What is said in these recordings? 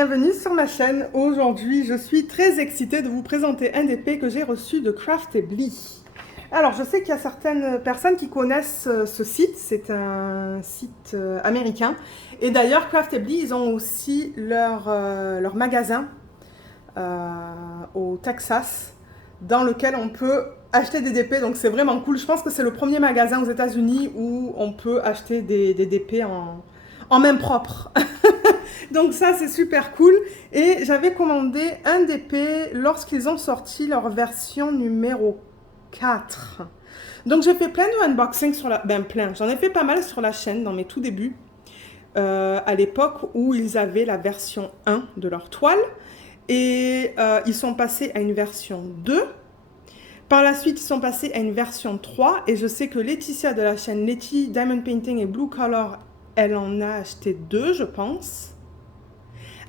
bienvenue sur ma chaîne. Aujourd'hui, je suis très excitée de vous présenter un DP que j'ai reçu de Craftedly. Alors, je sais qu'il y a certaines personnes qui connaissent ce site, c'est un site américain. Et d'ailleurs, Craftedly, ils ont aussi leur magasin au Texas, dans lequel on peut acheter des DP, donc c'est vraiment cool. Je pense que c'est le premier magasin aux États-Unis où on peut acheter des DP en main propre. Donc ça, c'est super cool. Et j'avais commandé un DP lorsqu'ils ont sorti leur version numéro 4. Donc j'ai fait plein de unboxing sur la... Ben plein, j'en ai fait pas mal sur la chaîne dans mes tout débuts. À l'époque où ils avaient la version 1 de leur toile. Et ils sont passés à une version 2. Par la suite, ils sont passés à une version 3. Et je sais que Laetitia de la chaîne Letty Diamond Painting et Blue Color, elle en a acheté 2, je pense.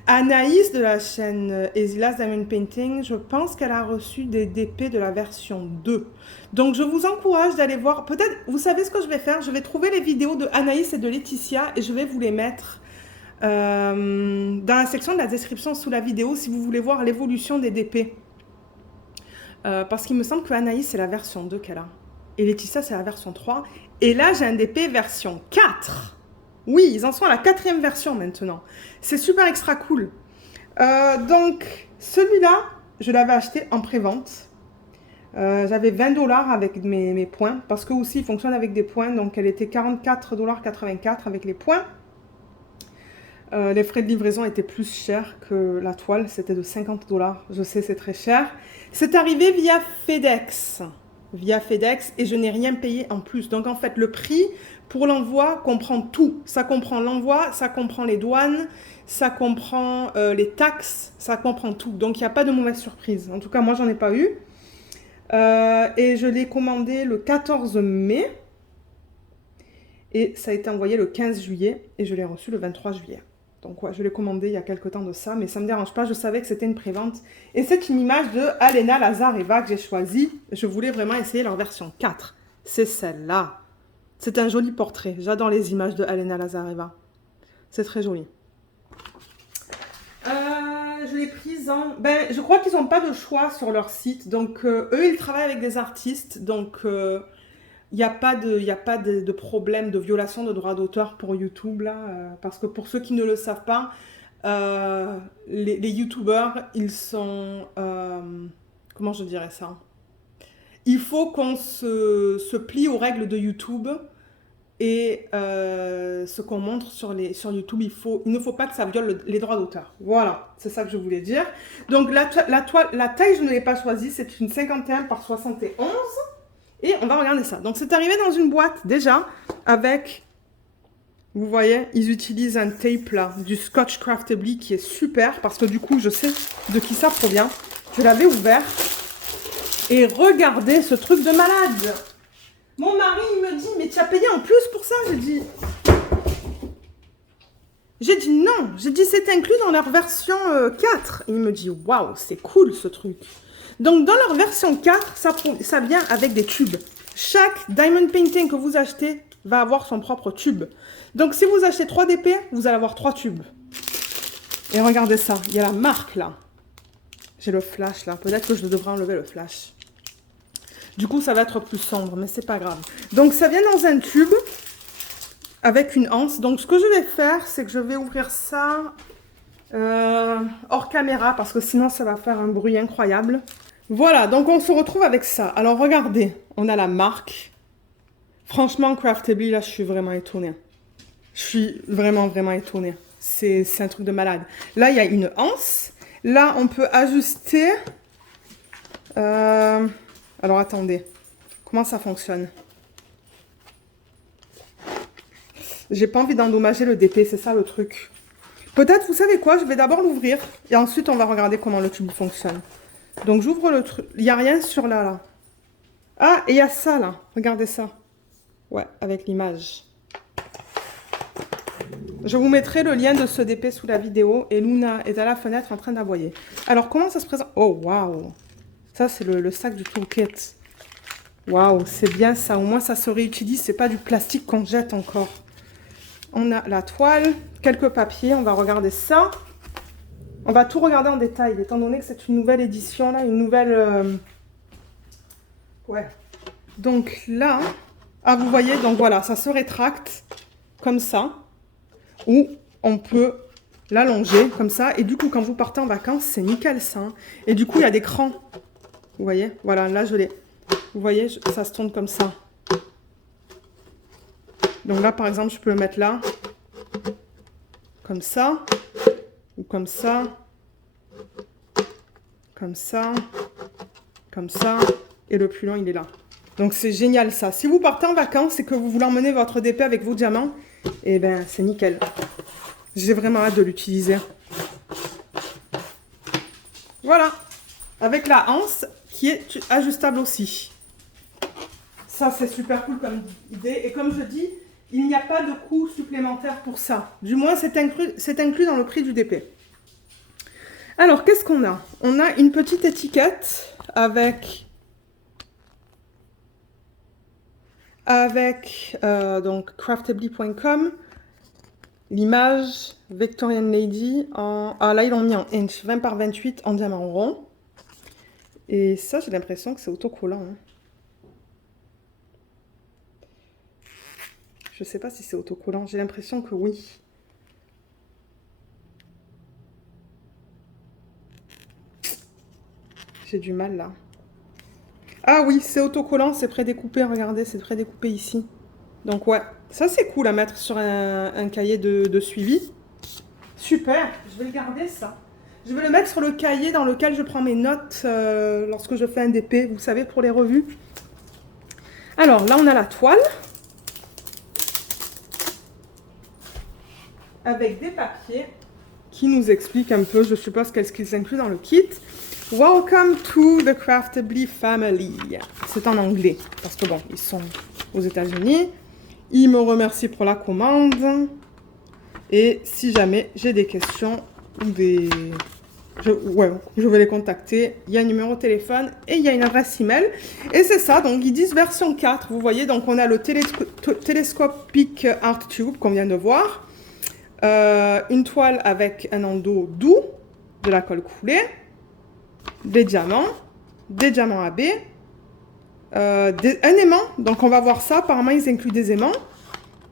Anaïs de la chaîne Ezilas Diamond Painting, je pense qu'elle a reçu des DP de la version 2. Donc je vous encourage d'aller voir. Peut-être, vous savez ce que je vais faire? Je vais trouver les vidéos de Anaïs et de Laetitia et je vais vous les mettre dans la section de la description sous la vidéo si vous voulez voir l'évolution des DP. Parce qu'il me semble que Anaïs c'est la version 2 qu'elle a. Et Laetitia c'est la version 3. Et là j'ai un DP version 4. Oui, ils en sont à la 4e version maintenant. C'est super extra cool. Donc celui-là, je l'avais acheté en pré-vente. J'avais 20 $ avec mes points. Parce que aussi il fonctionne avec des points. Donc elle était 44,84 $ avec les points. Les frais de livraison étaient plus chers que la toile, c'était de 50 $. Je sais, c'est très cher. C'est arrivé via FedEx. Et je n'ai rien payé en plus. Donc en fait, le prix pour l'envoi comprend tout. Ça comprend l'envoi, ça comprend les douanes, ça comprend les taxes, ça comprend tout. Donc il n'y a pas de mauvaise surprise. En tout cas, moi, j'en ai pas eu. Et je l'ai commandé le 14 mai. Et ça a été envoyé le 15 juillet. Et je l'ai reçu le 23 juillet. Donc ouais, je l'ai commandé il y a quelques temps de ça, mais ça ne me dérange pas, je savais que c'était une prévente. Et c'est une image de Alena Lazareva que j'ai choisie. Je voulais vraiment essayer leur version 4. C'est celle-là. C'est un joli portrait. J'adore les images de Alena Lazareva. C'est très joli. Je l'ai prise en... Ben, je crois qu'ils n'ont pas de choix sur leur site. Donc, eux, ils travaillent avec des artistes. Donc... il n'y a pas de problème de violation de droits d'auteur pour YouTube, là, parce que pour ceux qui ne le savent pas, les YouTubeurs, ils sont... comment je dirais ça? Il faut qu'on se plie aux règles de YouTube et ce qu'on montre sur YouTube, il ne faut pas que ça viole les droits d'auteur. Voilà, c'est ça que je voulais dire. Donc la taille, je ne l'ai pas choisie, c'est une 51 par 71. Et on va regarder ça. Donc, c'est arrivé dans une boîte, déjà, avec... Vous voyez, ils utilisent un tape, là, du Scotch Craftedly, qui est super, parce que, du coup, je sais de qui ça provient. Je l'avais ouvert. Et regardez ce truc de malade. Mon mari, il me dit, mais tu as payé en plus pour ça? J'ai dit non. J'ai dit, c'est inclus dans leur version 4. Et il me dit, waouh, c'est cool, ce truc. Donc, dans leur version 4, ça vient avec des tubes. Chaque Diamond Painting que vous achetez va avoir son propre tube. Donc, si vous achetez 3 DP, vous allez avoir 3 tubes. Et regardez ça, il y a la marque, là. J'ai le flash, là. Peut-être que je devrais enlever le flash. Du coup, ça va être plus sombre, mais c'est pas grave. Donc, ça vient dans un tube avec une anse. Donc, ce que je vais faire, c'est que je vais ouvrir ça hors caméra, parce que sinon, ça va faire un bruit incroyable. Voilà, donc on se retrouve avec ça. Alors regardez, on a la marque. Franchement, Craftedly, là, je suis vraiment étonnée. Je suis vraiment, vraiment étonnée. C'est un truc de malade. Là, il y a une anse. Là, on peut ajuster. Alors, attendez. Comment ça fonctionne? J'ai pas envie d'endommager le DP, c'est ça le truc. Peut-être, vous savez quoi? Je vais d'abord l'ouvrir. Et ensuite, on va regarder comment le tube fonctionne. Donc, j'ouvre le truc. Il n'y a rien sur là. Ah, et il y a ça, là. Regardez ça. Ouais, avec l'image. Je vous mettrai le lien de ce DP sous la vidéo. Et Luna est à la fenêtre en train d'aboyer. Alors, comment ça se présente? Oh, waouh. Ça, c'est le sac du toolkit. Waouh, c'est bien ça. Au moins, ça se réutilise. C'est pas du plastique qu'on jette encore. On a la toile, quelques papiers. On va regarder ça. On va tout regarder en détail, étant donné que c'est une nouvelle édition, là, une nouvelle... Ouais. Donc là, ah vous voyez, donc voilà, ça se rétracte comme ça, ou on peut l'allonger comme ça, et du coup, quand vous partez en vacances, c'est nickel ça. Hein. Et du coup, il y a des crans. Vous voyez, voilà, là je l'ai. Vous voyez, ça se tourne comme ça. Donc là, par exemple, je peux le mettre là, comme ça, ou comme ça, comme ça, comme ça, et le plus long, il est là. Donc c'est génial ça. Si vous partez en vacances et que vous voulez emmener votre DP avec vos diamants, eh ben c'est nickel. J'ai vraiment hâte de l'utiliser. Voilà. Avec la anse qui est ajustable aussi. Ça c'est super cool comme idée. Et comme je dis, il n'y a pas de coût supplémentaire pour ça. Du moins c'est inclus dans le prix du DP. Alors qu'est-ce qu'on a? On a une petite étiquette avec... donc craftably.com, l'image Victorian Lady en... Ah là ils l'ont mis en inch, 20 par 28 en diamant rond. Et ça j'ai l'impression que c'est autocollant. Hein. Je sais pas si c'est autocollant, j'ai l'impression que oui. J'ai du mal là. Ah oui, c'est autocollant, c'est prédécoupé, regardez, c'est prédécoupé ici. Donc ouais, ça c'est cool à mettre sur un cahier de suivi. Super, je vais le garder ça. Je vais le mettre sur le cahier dans lequel je prends mes notes lorsque je fais un DP, vous savez, pour les revues. Alors là, on a la toile. Avec des papiers qui nous expliquent un peu, je suppose, qu'est-ce qu'ils incluent dans le kit. Welcome to the Craftably family. C'est en anglais, parce que bon, ils sont aux États-Unis. Ils me remercient pour la commande. Et si jamais j'ai des questions ou des... je vais les contacter. Il y a un numéro de téléphone et il y a une adresse email. Et c'est ça, donc ils disent version 4. Vous voyez, donc on a le télescopic art tube qu'on vient de voir. Une toile avec un endos doux, de la colle coulée, des diamants AB, un aimant, donc on va voir ça, apparemment ils incluent des aimants,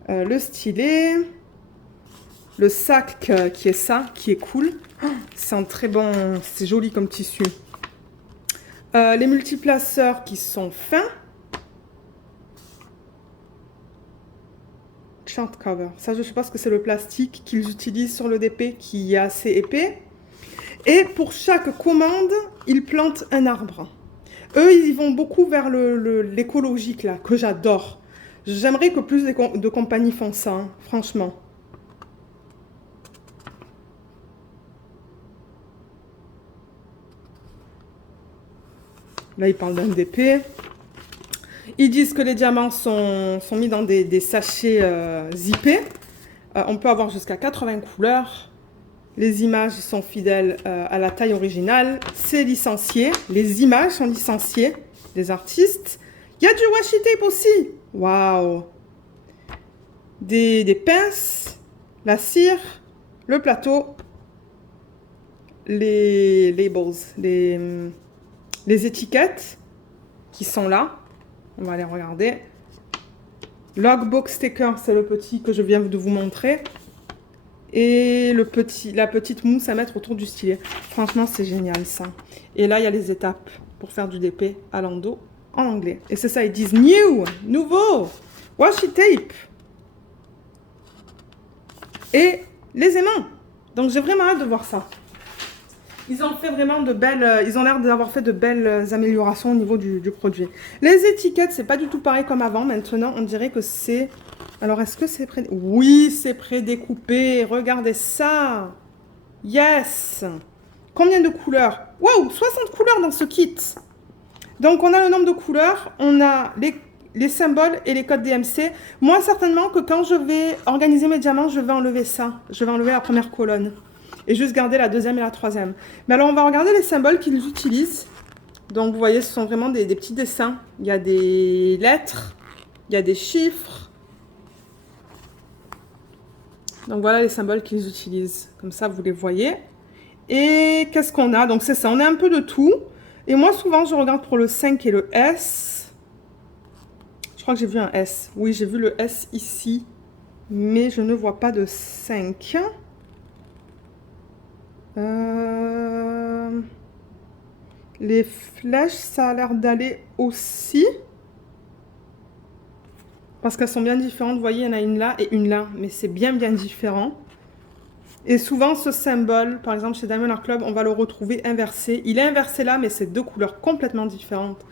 le stylet, le sac qui est ça, qui est cool, c'est un très bon, c'est joli comme tissu, les multiplaceurs qui sont fins, chart cover, ça je sais pas ce que c'est le plastique qu'ils utilisent sur le DP qui est assez épais. Et pour chaque commande, ils plantent un arbre. Eux, ils vont beaucoup vers l'écologique, là, que j'adore. J'aimerais que plus de compagnies font ça, hein, franchement. Là, ils parlent d'un DP. Ils disent que les diamants sont mis dans des sachets zippés. On peut avoir jusqu'à 80 couleurs. Les images sont fidèles à la taille originale. C'est licencié. Les images sont licenciées des artistes. Il y a du washi tape aussi. Waouh. Des pinces, la cire, le plateau, les labels, les étiquettes qui sont là. On va les regarder. Logbook sticker, c'est le petit que je viens de vous montrer. Et la petite mousse à mettre autour du stylet. Franchement, c'est génial ça. Et là, il y a les étapes pour faire du DP à l'endo en anglais. Et c'est ça, ils disent new, nouveau, washi tape. Et les aimants. Donc j'ai vraiment hâte de voir ça. Ils ont fait vraiment de belles... Ils ont l'air d'avoir fait de belles améliorations au niveau du produit. Les étiquettes, c'est pas du tout pareil comme avant. Maintenant, on dirait que c'est... Alors, est-ce que c'est prêt? Oui, c'est prédécoupé. Regardez ça. Yes. Combien de couleurs? Waouh, 60 couleurs dans ce kit. Donc, on a le nombre de couleurs. On a les symboles et les codes DMC. Moi, certainement que quand je vais organiser mes diamants, je vais enlever ça. Je vais enlever la première colonne. Et juste garder la deuxième et la troisième. Mais alors, on va regarder les symboles qu'ils utilisent. Donc, vous voyez, ce sont vraiment des petits dessins. Il y a des lettres. Il y a des chiffres. Donc voilà les symboles qu'ils utilisent. Comme ça, vous les voyez. Et qu'est-ce qu'on a? Donc c'est ça, on a un peu de tout. Et moi, souvent, je regarde pour le 5 et le S. Je crois que j'ai vu un S. Oui, j'ai vu le S ici. Mais je ne vois pas de 5. Les flèches, ça a l'air d'aller aussi. Parce qu'elles sont bien différentes. Vous voyez, il y en a une là et une là. Mais c'est bien, bien différent. Et souvent, ce symbole, par exemple, chez Diamond Art Club, on va le retrouver inversé. Il est inversé là, mais c'est deux couleurs complètement différentes.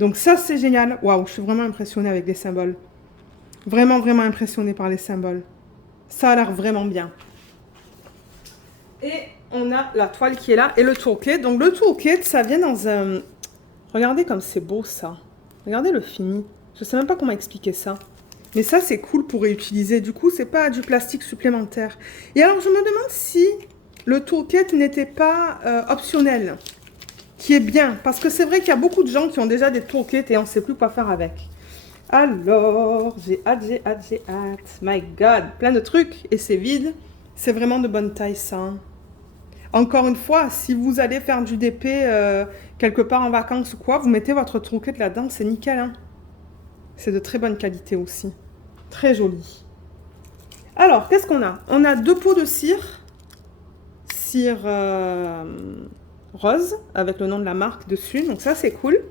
Donc ça, c'est génial. Waouh, je suis vraiment impressionnée avec les symboles. Vraiment, vraiment impressionnée par les symboles. Ça a l'air vraiment bien. Et on a la toile qui est là et le toolkit. Donc le toolkit, ça vient dans un... Regardez comme c'est beau ça. Regardez le fini. Je ne sais même pas comment expliquer ça. Mais ça, c'est cool pour réutiliser. Du coup, c'est pas du plastique supplémentaire. Et alors, je me demande si le toolkit n'était pas optionnel. Qui est bien. Parce que c'est vrai qu'il y a beaucoup de gens qui ont déjà des toolkits et on ne sait plus quoi faire avec. Alors, j'ai hâte, j'ai hâte, j'ai hâte. My God, plein de trucs et c'est vide. C'est vraiment de bonne taille, ça. Hein. Encore une fois, si vous allez faire du DP quelque part en vacances ou quoi, vous mettez votre toolkit là-dedans, c'est nickel. Hein. C'est de très bonne qualité aussi. Très joli. Alors, qu'est-ce qu'on a? On a 2 pots de cire. Cire rose, avec le nom de la marque dessus. Donc ça, c'est cool.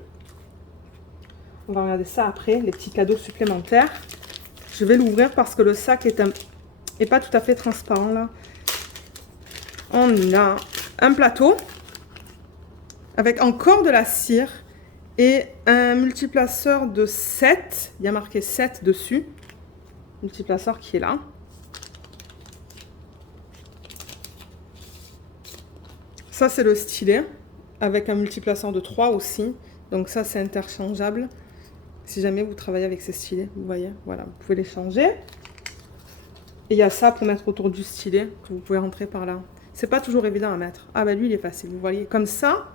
On va regarder ça après, les petits cadeaux supplémentaires. Je vais l'ouvrir parce que le sac est pas tout à fait transparent là. On a un plateau avec encore de la cire et un multiplaceur de 7. Il y a marqué 7 dessus. Multiplaceur qui est là. Ça, c'est le stylet avec un multiplaceur de 3 aussi. Donc ça, c'est interchangeable. Si jamais vous travaillez avec ces stylets, vous voyez, voilà, vous pouvez les changer. Et il y a ça pour mettre autour du stylet, que vous pouvez rentrer par là. C'est pas toujours évident à mettre. Ah bah lui, il est facile, vous voyez, comme ça.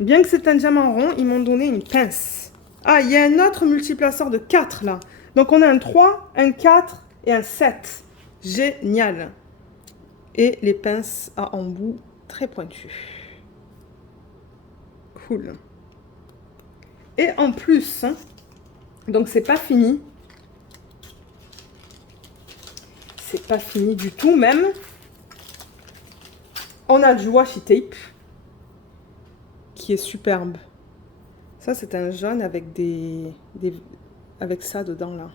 Bien que c'est un diamant rond, ils m'ont donné une pince. Ah, il y a un autre multiplaceur de 4 là. Donc on a un 3, un 4 et un 7. Génial. Et les pinces à embout très pointues. Cool. Et en plus, hein, donc c'est pas fini. C'est pas fini du tout même. On a du washi tape qui est superbe. Ça, c'est un jaune avec avec ça dedans là.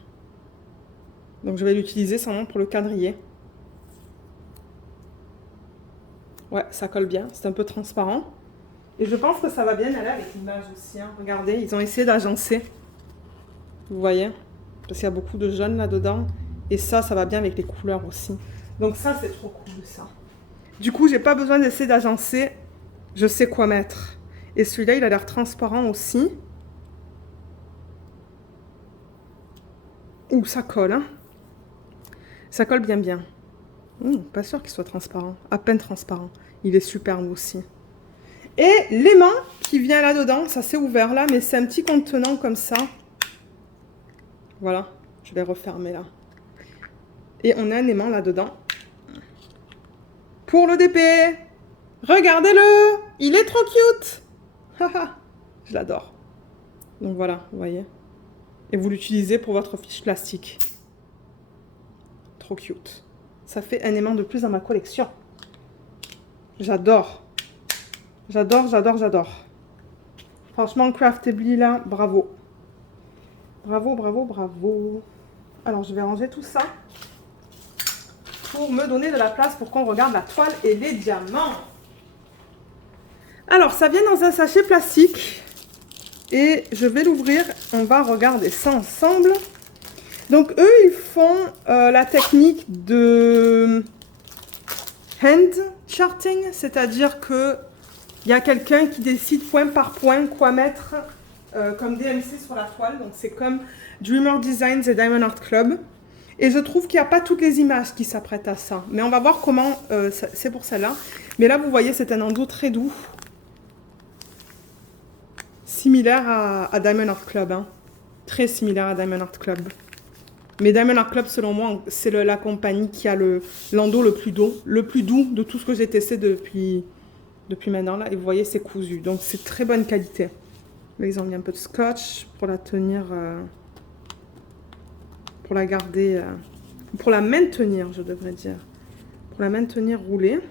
Donc je vais l'utiliser seulement pour le quadriller. Ouais, ça colle bien. C'est un peu transparent. Et je pense que ça va bien aller avec l'image aussi. Hein. Regardez, ils ont essayé d'agencer. Vous voyez? Parce qu'il y a beaucoup de jaune là-dedans. Et ça va bien avec les couleurs aussi. Donc ça, c'est trop cool, ça. Du coup, j'ai pas besoin d'essayer d'agencer. Je sais quoi mettre. Et celui-là, il a l'air transparent aussi. Ouh, ça colle, hein. Ça colle bien, bien. Pas sûr qu'il soit transparent. À peine transparent. Il est superbe aussi. Et l'aimant qui vient là-dedans, ça s'est ouvert là, mais c'est un petit contenant comme ça. Voilà, je vais refermer là. Et on a un aimant là-dedans. Pour le DP. Regardez-le. Il est trop cute. Je l'adore. Donc voilà, vous voyez. Et vous l'utilisez pour votre fiche plastique. Trop cute. Ça fait un aimant de plus dans ma collection. J'adore. J'adore, j'adore, j'adore. Franchement, Craftedly là, bravo. Bravo, bravo, bravo. Alors, je vais ranger tout ça pour me donner de la place pour qu'on regarde la toile et les diamants. Alors, ça vient dans un sachet plastique. Et je vais l'ouvrir. On va regarder ça ensemble. Donc, eux, ils font la technique de hand charting. C'est-à-dire que il y a quelqu'un qui décide point par point quoi mettre comme DMC sur la toile. Donc, c'est comme Dreamer Designs et Diamond Art Club. Et je trouve qu'il n'y a pas toutes les images qui s'apprêtent à ça. Mais on va voir comment c'est pour celle-là. Mais là, vous voyez, c'est un enduit très doux. Similaire à Diamond Art Club. Hein. Très similaire à Diamond Art Club. Mais Diamond Art Club, selon moi, c'est la compagnie qui a l'endos le plus doux de tout ce que j'ai testé depuis maintenant. Là. Et vous voyez, c'est cousu. Donc, c'est très bonne qualité. Là, ils ont mis un peu de scotch pour la tenir, pour la garder, pour la maintenir, je devrais dire. Pour la maintenir roulée.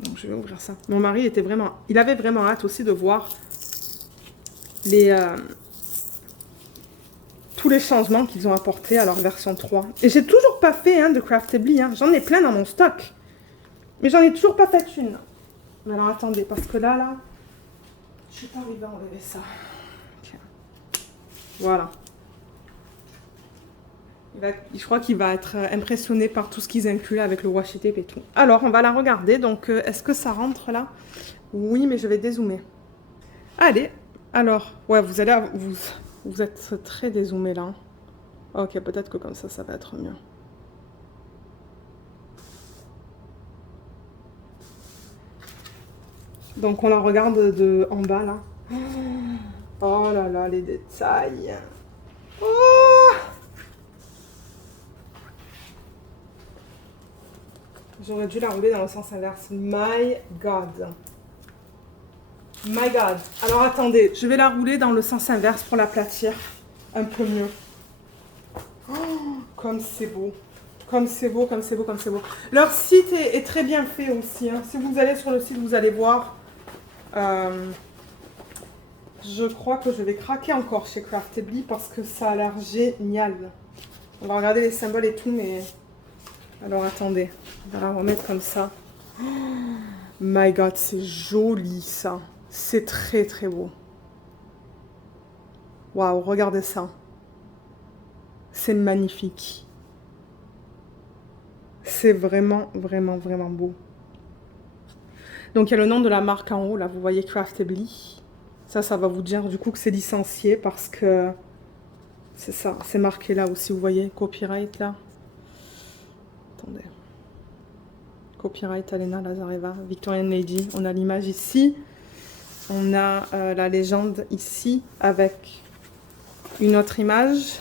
Donc, je vais ouvrir ça. Mon mari il avait vraiment hâte aussi de voir tous les changements qu'ils ont apportés à leur version 3. Et j'ai toujours pas fait de Craftedly. J'en ai plein dans mon stock. Mais j'en ai toujours pas fait une. Mais alors attendez, parce que là, je suis pas arrivée à enlever ça. Okay. Voilà. Je crois qu'il va être impressionné par tout ce qu'ils incluent avec le washi tape et tout. Alors, on va la regarder. Donc, est-ce que ça rentre là? Oui, mais je vais dézoomer. Allez. Alors, ouais, vous êtes très dézoomé là. Ok, peut-être que comme ça va être mieux. Donc, on la regarde de en bas là. Oh là là, les détails. Oh! J'aurais dû la rouler dans le sens inverse. My God. My God. Alors attendez, je vais la rouler dans le sens inverse pour l'aplatir un peu mieux. Oh, comme c'est beau. Comme c'est beau, comme c'est beau, comme c'est beau. Leur site est très bien fait aussi. Si vous allez sur le site, vous allez voir. Je crois que je vais craquer encore chez Craftedly parce que ça a l'air génial. On va regarder les symboles et tout, mais... Alors attendez, on va la remettre comme ça. Oh, my God, c'est joli ça. C'est très très beau. Waouh, regardez ça. C'est magnifique. C'est vraiment, vraiment, vraiment beau. Donc il y a le nom de la marque en haut, là, vous voyez Craftedly. Ça va vous dire du coup que c'est licencié parce que c'est ça, c'est marqué là aussi, vous voyez, copyright là. Attendez. Copyright Alena Lazareva, Victorian Lady. On a l'image ici. On a la légende ici avec une autre image.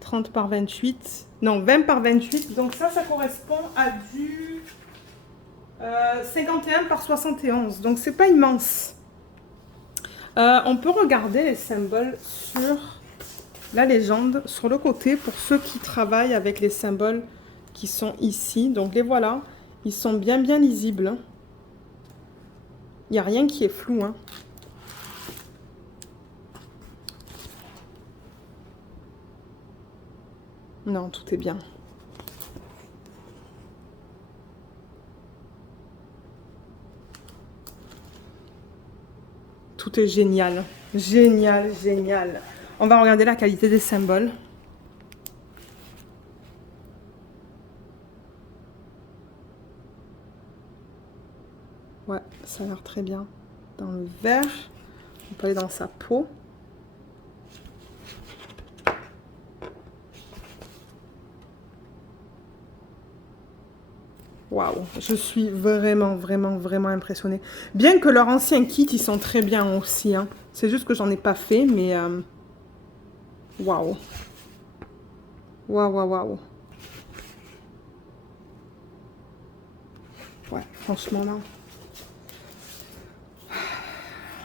30 par 28. Non, 20 par 28. Donc ça correspond à du 51 par 71. Donc c'est pas immense. On peut regarder les symboles sur la légende, sur le côté, pour ceux qui travaillent avec les symboles qui sont ici. Donc les voilà. Ils sont bien lisibles. Il n'y a rien qui est flou. Non, tout est bien. Tout est génial. Génial, génial. On va regarder la qualité des symboles. Ouais, ça a l'air très bien. Dans le vert, on peut aller dans sa peau. Waouh, je suis vraiment, vraiment, vraiment impressionnée. Bien que leurs anciens kits, ils sont très bien aussi. C'est juste que j'en ai pas fait, mais... Waouh. Waouh, waouh, waouh. Ouais, franchement, là...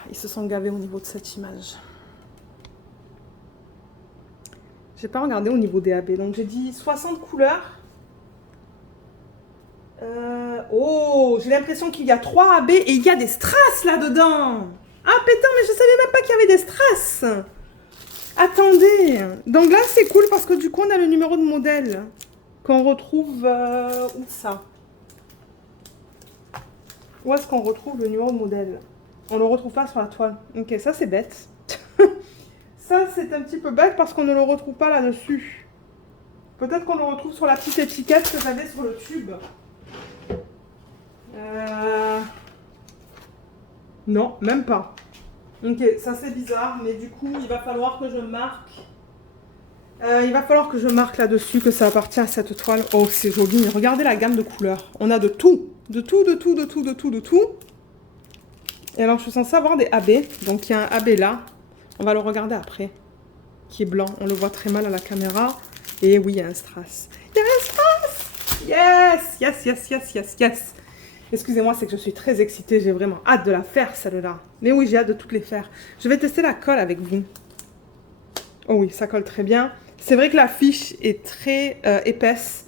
Ils se sont gavés au niveau de cette image. J'ai pas regardé au niveau des AB. Donc, j'ai dit 60 couleurs. Oh, j'ai l'impression qu'il y a 3 AB et il y a des strass là-dedans. Ah, pétain, mais je savais même pas qu'il y avait des strass. Attendez. Donc là, c'est cool parce que du coup, on a le numéro de modèle qu'on retrouve... où ça? Où est-ce qu'on retrouve le numéro de modèle? On le retrouve pas sur la toile. Ok, ça, c'est bête. Ça, c'est un petit peu bête parce qu'on ne le retrouve pas là-dessus. Peut-être qu'on le retrouve sur la petite étiquette que j'avais sur le tube. Non, même pas. Ok, ça c'est bizarre, mais du coup, il va falloir que je marque. Il va falloir que je marque là-dessus que ça appartient à cette toile. Oh, c'est joli, mais regardez la gamme de couleurs. On a de tout. De tout, de tout. Et alors, je suis censée avoir des AB. Donc, il y a un AB là. On va le regarder après. Qui est blanc. On le voit très mal à la caméra. Et oui, il y a un strass. Il y a un strass! Yes! Yes, yes, yes, yes, yes! Excusez-moi, c'est que je suis très excitée. J'ai vraiment hâte de la faire, celle-là. Mais oui, j'ai hâte de toutes les faire. Je vais tester la colle avec vous. Oh oui, ça colle très bien. C'est vrai que la fiche est très épaisse.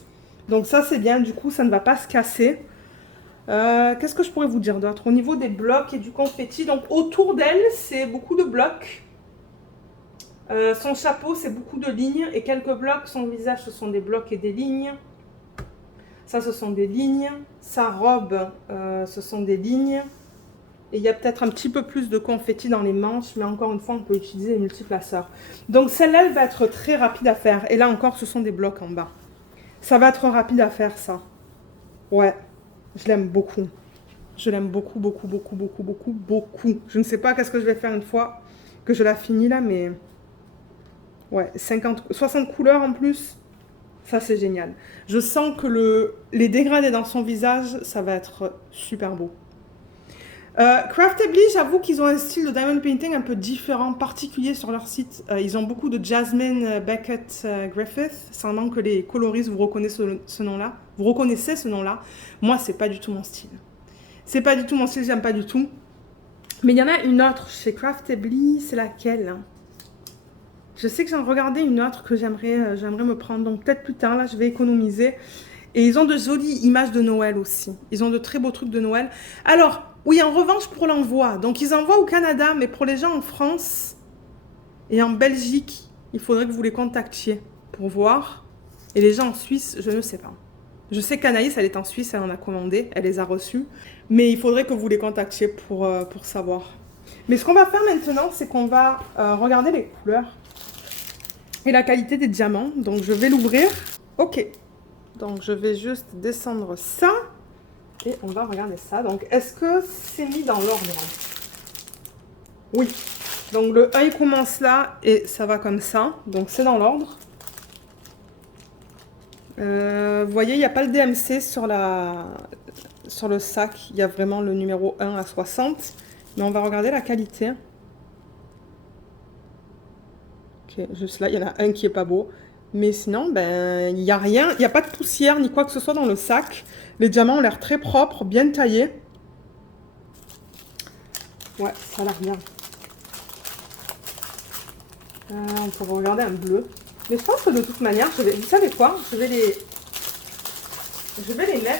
Donc ça, c'est bien. Du coup, ça ne va pas se casser. Qu'est-ce que je pourrais vous dire d'autre? Au niveau des blocs et du confetti, donc autour d'elle, c'est beaucoup de blocs. Son chapeau, c'est beaucoup de lignes et quelques blocs. Son visage, ce sont des blocs et des lignes. Ça, ce sont des lignes. Sa robe, ce sont des lignes. Et il y a peut-être un petit peu plus de confetti dans les manches, mais encore une fois, on peut utiliser les multiplaceurs. Donc celle-là, elle va être très rapide à faire. Et là encore, ce sont des blocs en bas. Ça va être rapide à faire, ça. Ouais, je l'aime beaucoup. Je l'aime beaucoup, beaucoup, beaucoup, beaucoup, beaucoup, beaucoup. Je ne sais pas qu'est-ce que je vais faire une fois que je la finis là, mais... Ouais, 60 couleurs en plus. Ça, c'est génial. Je sens que les dégradés dans son visage, ça va être super beau. Craftably, j'avoue qu'ils ont un style de diamond painting un peu différent, particulier sur leur site. Ils ont beaucoup de Jasmine Beckett Griffith. Seulement que les coloristes, vous reconnaissez ce nom-là. Vous reconnaissez ce nom-là. Moi, c'est pas du tout mon style. C'est pas du tout mon style, j'aime pas du tout. Mais il y en a une autre chez Craftably, c'est laquelle? Je sais que j'en regardais une autre que j'aimerais me prendre. Donc peut-être plus tard, là, je vais économiser. Et ils ont de jolies images de Noël aussi. Ils ont de très beaux trucs de Noël. Alors, oui, en revanche, pour l'envoi. Donc, ils envoient au Canada, mais pour les gens en France et en Belgique, il faudrait que vous les contactiez pour voir. Et les gens en Suisse, je ne sais pas. Je sais qu'Anaïs, elle est en Suisse, elle en a commandé, elle les a reçus. Mais il faudrait que vous les contactiez pour savoir. Mais ce qu'on va faire maintenant, c'est qu'on va regarder les couleurs et la qualité des diamants. Donc, je vais l'ouvrir. Ok. Donc, je vais juste descendre ça. Et on va regarder ça. Donc, est-ce que c'est mis dans l'ordre? Oui. Donc, le 1, il commence là et ça va comme ça. Donc, c'est dans l'ordre. Vous voyez, il n'y a pas le DMC sur le sac. Il y a vraiment le numéro 1 à 60. Mais on va regarder la qualité. Ok, juste là, il y en a un qui est pas beau. Mais sinon, ben, il n'y a rien. Il n'y a pas de poussière ni quoi que ce soit dans le sac. Les diamants ont l'air très propres, bien taillés. Ouais, ça a l'air bien. On peut regarder un bleu. Mais je pense que de toute manière, vous savez quoi? Je vais les mettre.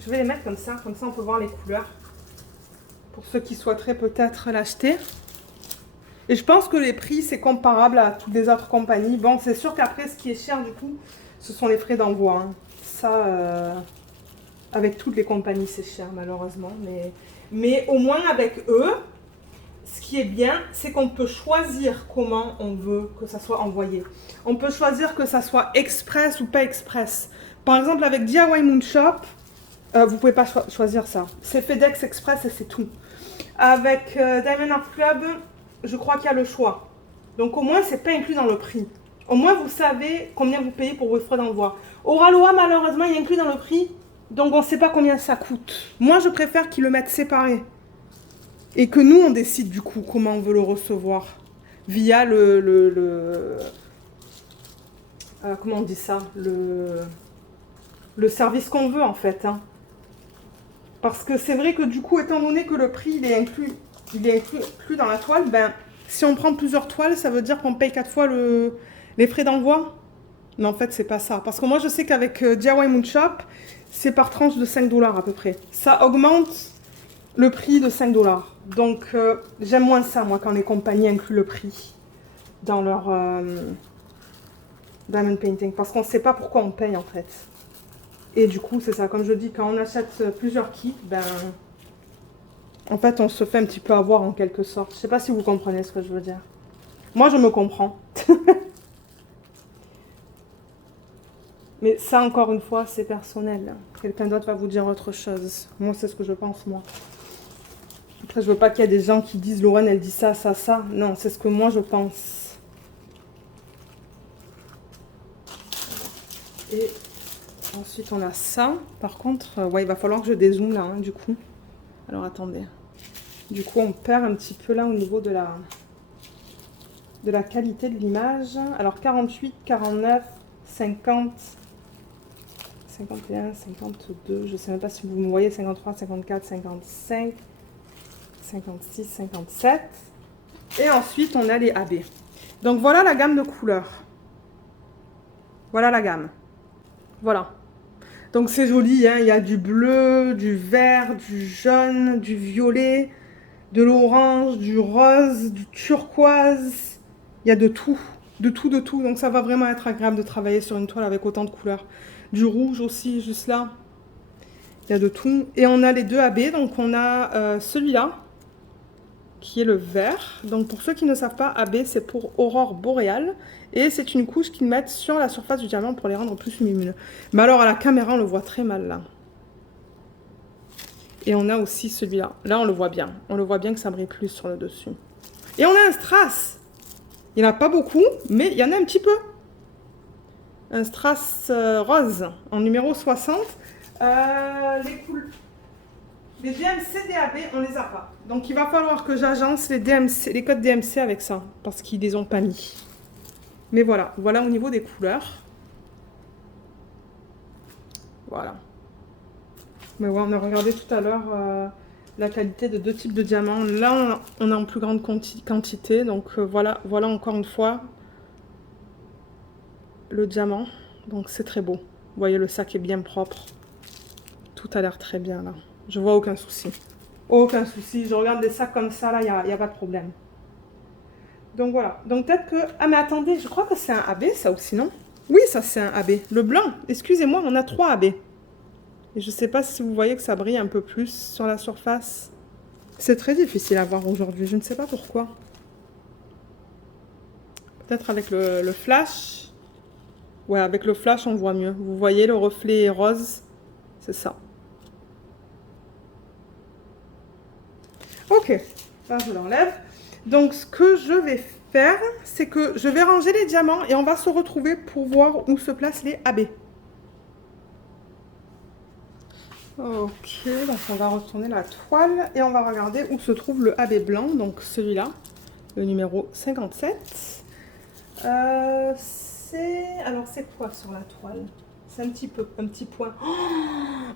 Je vais les mettre comme ça on peut voir les couleurs. Pour ceux qui souhaiteraient peut-être l'acheter. Et je pense que les prix, c'est comparable à toutes les autres compagnies. Bon, c'est sûr qu'après, ce qui est cher, du coup, ce sont les frais d'envoi. Hein. Ça, avec toutes les compagnies, c'est cher, malheureusement. Mais au moins, avec eux, ce qui est bien, c'est qu'on peut choisir comment on veut que ça soit envoyé. On peut choisir que ça soit express ou pas express. Par exemple, avec DIY Moon Shop, vous ne pouvez pas choisir ça. C'est FedEx Express et c'est tout. Avec Diamond Art Club, je crois qu'il y a le choix. Donc au moins, c'est pas inclus dans le prix. Au moins, vous savez combien vous payez pour vos frais d'envoi. Oraloa, malheureusement, il est inclus dans le prix. Donc on ne sait pas combien ça coûte. Moi, je préfère qu'ils le mettent séparé. Et que nous, on décide du coup comment on veut le recevoir. Via comment on dit ça? Le service qu'on veut, en fait. Hein. Parce que c'est vrai que du coup, étant donné que le prix, il est inclus dans la toile, ben, si on prend plusieurs toiles, ça veut dire qu'on paye 4 fois les frais d'envoi. Mais en fait, c'est pas ça. Parce que moi, je sais qu'avec DIY Moon Shop, c'est par tranche de 5 $ à peu près. Ça augmente le prix de 5 $. Donc, j'aime moins ça, moi, quand les compagnies incluent le prix dans leur diamond painting. Parce qu'on ne sait pas pourquoi on paye, en fait. Et du coup, c'est ça. Comme je dis, quand on achète plusieurs kits, ben... En fait, on se fait un petit peu avoir, en quelque sorte. Je ne sais pas si vous comprenez ce que je veux dire. Moi, je me comprends. Mais ça, encore une fois, c'est personnel. Quelqu'un d'autre va vous dire autre chose. Moi, c'est ce que je pense, moi. Après, je veux pas qu'il y ait des gens qui disent « Lorraine, elle dit ça, ça, ça ». Non, c'est ce que moi, je pense. Et ensuite, on a ça. Par contre, ouais, il va falloir que je dézoome là, hein, du coup. Alors, attendez. Du coup, on perd un petit peu là au niveau de la qualité de l'image. Alors, 48, 49, 50, 51, 52. Je ne sais même pas si vous me voyez. 53, 54, 55, 56, 57. Et ensuite, on a les AB. Donc, voilà la gamme de couleurs. Voilà la gamme. Voilà. Donc, c'est joli, hein. Il y a du bleu, du vert, du jaune, du violet, de l'orange, du rose, du turquoise. Il y a de tout. De tout, de tout. Donc, ça va vraiment être agréable de travailler sur une toile avec autant de couleurs. Du rouge aussi, juste là. Il y a de tout. Et on a les deux AB. Donc, on a celui-là, qui est le vert. Donc, pour ceux qui ne savent pas, AB, c'est pour aurore boréale. Et c'est une couche qu'ils mettent sur la surface du diamant pour les rendre plus lumineux. Mais alors, à la caméra, on le voit très mal, là. Et on a aussi celui-là. Là, on le voit bien. On le voit bien que ça brille plus sur le dessus. Et on a un strass. Il n'y en a pas beaucoup, mais il y en a un petit peu. Un strass rose en numéro 60. Les DMC DAB, on les a pas. Donc, il va falloir que j'agence les codes DMC avec ça, parce qu'ils les ont pas mis. Mais voilà, voilà au niveau des couleurs. Voilà. Mais ouais, on a regardé tout à l'heure la qualité de deux types de diamants. Là, on a en plus grande quantité. Donc, voilà encore une fois le diamant. Donc, c'est très beau. Vous voyez, le sac est bien propre. Tout a l'air très bien, là. Je vois aucun souci. Aucun souci. Je regarde des sacs comme ça, là, il n'y a pas de problème. Donc, voilà. Donc, peut-être que... Ah, mais attendez, je crois que c'est un AB, ça aussi, non? Oui, ça, c'est un AB. Le blanc, excusez-moi, on a 3 AB. Et je ne sais pas si vous voyez que ça brille un peu plus sur la surface. C'est très difficile à voir aujourd'hui. Je ne sais pas pourquoi. Peut-être avec le flash. Ouais, avec le flash, on voit mieux. Vous voyez, le reflet est rose. C'est ça. Ok. Là, je l'enlève. Donc, ce que je vais faire, c'est que je vais ranger les diamants et on va se retrouver pour voir où se placent les AB. Ok, donc on va retourner la toile et on va regarder où se trouve le AB blanc, donc celui-là, le numéro 57. Alors c'est quoi sur la toile? C'est un petit point. Oh,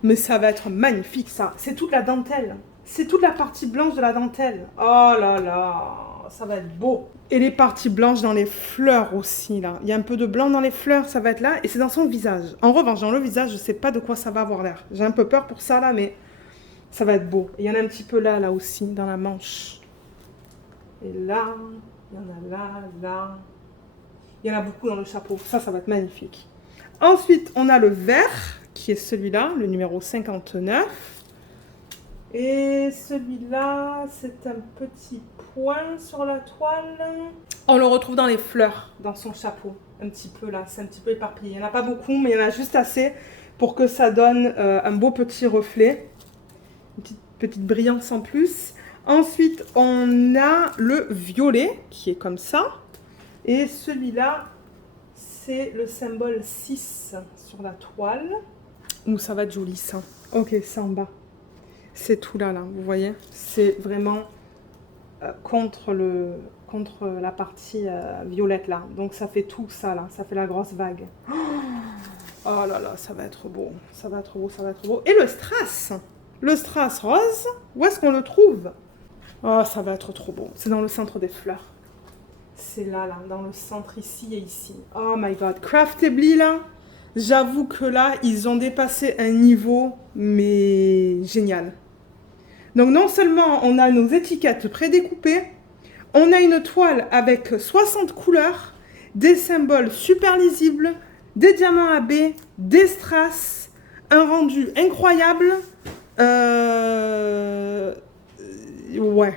mais ça va être magnifique ça. C'est toute la dentelle. C'est toute la partie blanche de la dentelle. Oh là là, ça va être beau. Et les parties blanches dans les fleurs aussi là. Il y a un peu de blanc dans les fleurs, ça va être là. Et c'est dans son visage. En revanche, dans le visage, je ne sais pas de quoi ça va avoir l'air. J'ai un peu peur pour ça là, mais ça va être beau. Et il y en a un petit peu là aussi, dans la manche. Et là, il y en a là. Il y en a beaucoup dans le chapeau. Ça va être magnifique. Ensuite, on a le vert, qui est celui-là, le numéro 59. Et celui-là, c'est un petit point sur la toile. On le retrouve dans les fleurs, dans son chapeau. Un petit peu là, c'est un petit peu éparpillé. Il n'y en a pas beaucoup, mais il y en a juste assez pour que ça donne un beau petit reflet. Une petite brillance en plus. Ensuite, on a le violet, qui est comme ça. Et celui-là, c'est le symbole 6 sur la toile. Ouh, ça va être joli ça. Ok, c'est en bas. C'est tout là, vous voyez. C'est vraiment contre la partie violette là. Donc ça fait tout ça là. Ça fait la grosse vague. Oh là là, ça va être beau. Ça va être beau, ça va être beau. Et le strass. Le strass rose, où est-ce qu'on le trouve? Oh, ça va être trop beau. C'est dans le centre des fleurs. C'est là, dans le centre, ici et ici. Oh my god. Craftedly, là, j'avoue que là, ils ont dépassé un niveau, mais génial. Donc, non seulement on a nos étiquettes prédécoupées, on a une toile avec 60 couleurs, des symboles super lisibles, des diamants AB, des strass, un rendu incroyable. Ouais.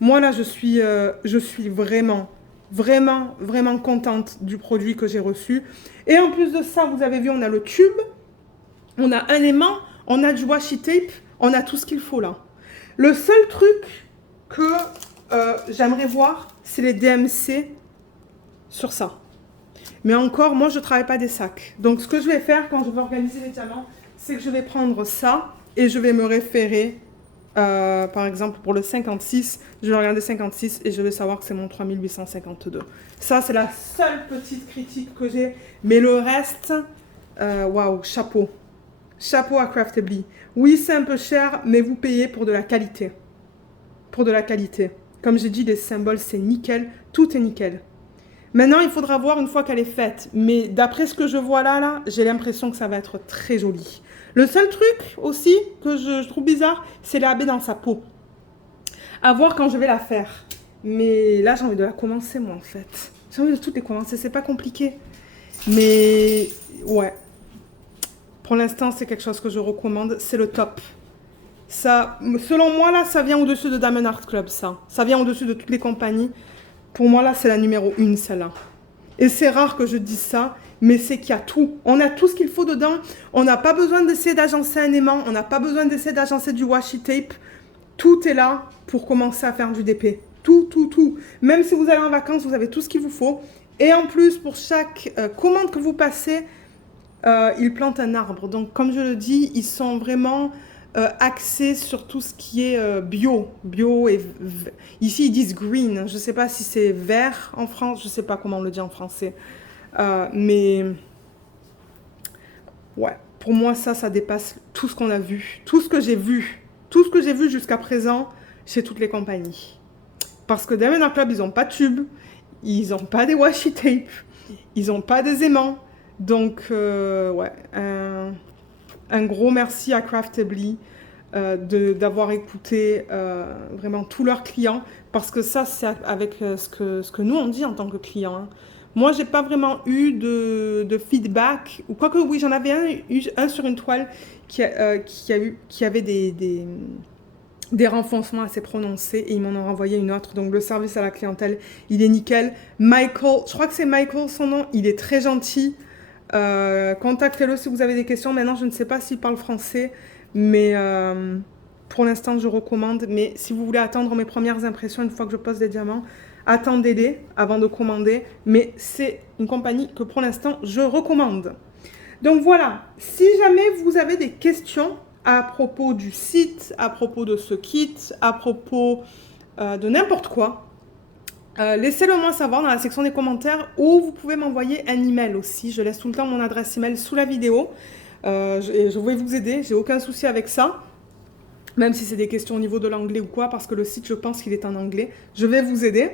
Moi, là, je suis vraiment contente du produit que j'ai reçu. Et en plus de ça, vous avez vu, on a le tube, on a un aimant, on a du washi tape, on a tout ce qu'il faut là. Le seul truc que j'aimerais voir, c'est les DMC sur ça. Mais encore, moi, je ne travaille pas des sacs. Donc, ce que je vais faire quand je vais organiser les diamants, c'est que je vais prendre ça et je vais me référer Par exemple, pour le 56, je vais regarder 56 et je vais savoir que c'est mon 3852. Ça, c'est la seule petite critique que j'ai. Mais le reste, waouh, chapeau. Chapeau à Craftedly. Oui, c'est un peu cher, mais vous payez pour de la qualité. Pour de la qualité. Comme j'ai dit, les symboles, c'est nickel. Tout est nickel. Maintenant, il faudra voir une fois qu'elle est faite. Mais d'après ce que je vois là, j'ai l'impression que ça va être très joli. Le seul truc aussi que je trouve bizarre, c'est la baie dans sa peau. À voir quand je vais la faire. Mais là, j'ai envie de la commencer, moi, en fait. J'ai envie de toutes les commencer. C'est pas compliqué. Mais ouais. Pour l'instant, c'est quelque chose que je recommande. C'est le top. Ça, selon moi, là, ça vient au-dessus de Diamond Art Club, ça. Ça vient au-dessus de toutes les compagnies. Pour moi, là, c'est la numéro 1, celle-là. Et c'est rare que je dise ça, mais c'est qu'il y a tout. On a tout ce qu'il faut dedans. On n'a pas besoin d'essayer d'agencer un aimant. On n'a pas besoin d'essayer d'agencer du washi tape. Tout est là pour commencer à faire du DP. Tout, tout, tout. Même si vous allez en vacances, vous avez tout ce qu'il vous faut. Et en plus, pour chaque commande que vous passez, ils plantent un arbre. Donc, comme je le dis, ils sont vraiment axés sur tout ce qui est bio. Bio et ici, ils disent green. Je ne sais pas si c'est vert en France. Je ne sais pas comment on le dit en français. Mais ouais, pour moi, ça dépasse tout ce qu'on a vu. Tout ce que j'ai vu. Tout ce que j'ai vu jusqu'à présent chez toutes les compagnies. Parce que Diamond Art Club, ils n'ont pas de tube. Ils n'ont pas des washi tape. Ils n'ont pas des aimants. Donc, ouais, un gros merci à Craftedly d'avoir écouté vraiment tous leurs clients. Parce que ça, c'est avec ce que nous, on dit en tant que client. Hein. Moi, j'ai pas vraiment eu de feedback. Ou quoique, oui, j'en avais un sur une toile qui avait des renfoncements assez prononcés et ils m'en ont renvoyé une autre. Donc, le service à la clientèle, il est nickel. Michael, je crois que c'est Michael son nom, il est très gentil. Contactez-le si vous avez des questions. Maintenant, je ne sais pas s'il parle français, mais pour l'instant, je recommande. Mais si vous voulez attendre mes premières impressions une fois que je pose des diamants, attendez-les avant de commander. Mais c'est une compagnie que pour l'instant, je recommande. Donc voilà, si jamais vous avez des questions à propos du site, à propos de ce kit, à propos de n'importe quoi, laissez-le moi savoir dans la section des commentaires ou vous pouvez m'envoyer un email aussi. Je laisse tout le temps mon adresse email sous la vidéo. Je vais vous aider, j'ai aucun souci avec ça. Même si c'est des questions au niveau de l'anglais ou quoi, parce que le site, je pense qu'il est en anglais. Je vais vous aider.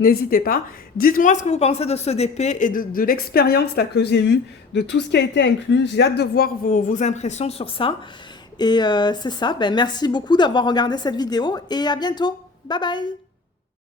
N'hésitez pas. Dites-moi ce que vous pensez de ce DP et de l'expérience là que j'ai eue, de tout ce qui a été inclus. J'ai hâte de voir vos impressions sur ça. Et c'est ça. Ben, merci beaucoup d'avoir regardé cette vidéo et à bientôt. Bye bye.